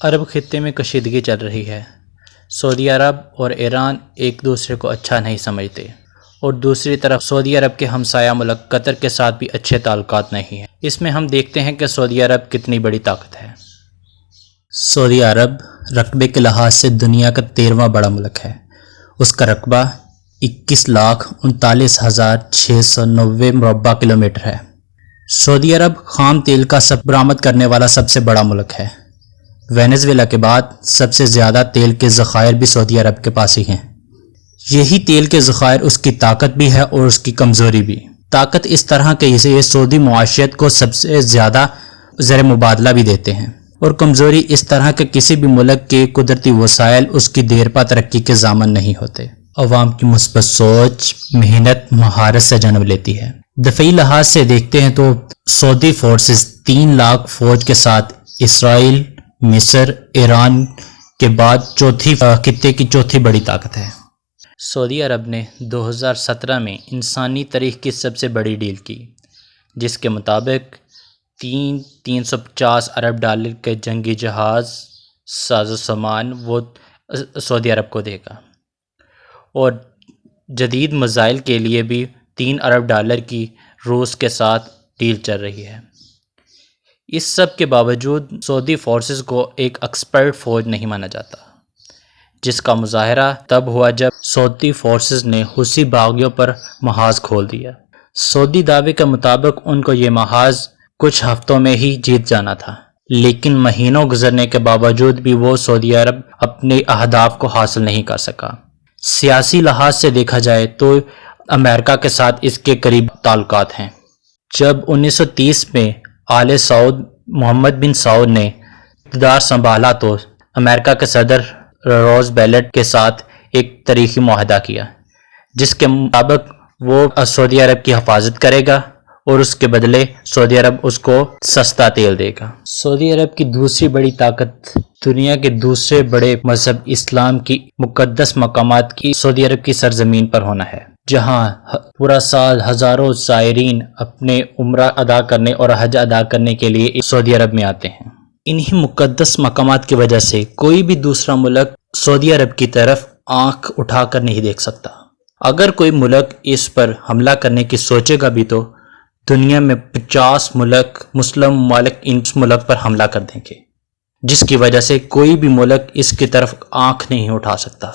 عرب خطے میں کشیدگی چل رہی ہے۔ سعودی عرب اور ایران ایک دوسرے کو اچھا نہیں سمجھتے، اور دوسری طرف سعودی عرب کے ہمسایہ ملک قطر کے ساتھ بھی اچھے تعلقات نہیں ہیں۔ اس میں ہم دیکھتے ہیں کہ سعودی عرب کتنی بڑی طاقت ہے۔ سعودی عرب رقبے کے لحاظ سے دنیا کا 13واں بڑا ملک ہے۔ اس کا رقبہ 21,39,690 مربع کلومیٹر ہے۔ سعودی عرب خام تیل کا برآمد کرنے والا سب سے بڑا ملک ہے۔ وینزویلا کے بعد سب سے زیادہ تیل کے ذخائر بھی سعودی عرب کے پاس ہی ہیں۔ یہی تیل کے ذخائر اس کی طاقت بھی ہے اور اس کی کمزوری بھی۔ طاقت اس طرح کہ یہ سعودی معاشیت کو سب سے زیادہ زر مبادلہ بھی دیتے ہیں، اور کمزوری اس طرح کہ کسی بھی ملک کے قدرتی وسائل اس کی دیرپا ترقی کے ضامن نہیں ہوتے۔ عوام کی مثبت سوچ، محنت، مہارت سے جنم لیتی ہے۔ دفاعی لحاظ سے دیکھتے ہیں تو سعودی فورسز 3 لاکھ فوج کے ساتھ اسرائیل، مصر، ایران کے بعد خطے کی چوتھی بڑی طاقت ہے۔ سعودی عرب نے 2017 میں انسانی تاریخ کی سب سے بڑی ڈیل کی، جس کے مطابق 350 ارب ڈالر کے جنگی جہاز، ساز و سامان وہ سعودی عرب کو دے گا، اور جدید میزائل کے لیے بھی 3 ارب ڈالر کی روس کے ساتھ ڈیل چل رہی ہے۔ اس سب کے باوجود سعودی فورسز کو ایک ایکسپرٹ فوج نہیں مانا جاتا، جس کا مظاہرہ تب ہوا جب سعودی فورسز نے حوثی باغیوں پر محاذ کھول دیا۔ سعودی دعوے کے مطابق ان کو یہ محاذ کچھ ہفتوں میں ہی جیت جانا تھا، لیکن مہینوں گزرنے کے باوجود بھی وہ سعودی عرب اپنے اہداف کو حاصل نہیں کر سکا۔ سیاسی لحاظ سے دیکھا جائے تو امریکہ کے ساتھ اس کے قریب تعلقات ہیں۔ جب 1930 میں آل سعود محمد بن سعود نے اقتدار سنبھالا تو امریکہ کے صدر روز ویلٹ کے ساتھ ایک تاریخی معاہدہ کیا، جس کے مطابق وہ سعودی عرب کی حفاظت کرے گا اور اس کے بدلے سعودی عرب اس کو سستا تیل دے گا۔ سعودی عرب کی دوسری بڑی طاقت دنیا کے دوسرے بڑے مذہب اسلام کی مقدس مقامات کی سعودی عرب کی سرزمین پر ہونا ہے، جہاں پورا سال ہزاروں زائرین اپنے عمرہ ادا کرنے اور حج ادا کرنے کے لیے سعودی عرب میں آتے ہیں۔ انہی مقدس مقامات کی وجہ سے کوئی بھی دوسرا ملک سعودی عرب کی طرف آنکھ اٹھا کر نہیں دیکھ سکتا۔ اگر کوئی ملک اس پر حملہ کرنے کی سوچے گا بھی تو دنیا میں 50 مسلم ممالک اس ملک پر حملہ کر دیں گے، جس کی وجہ سے کوئی بھی ملک اس کی طرف آنکھ نہیں اٹھا سکتا۔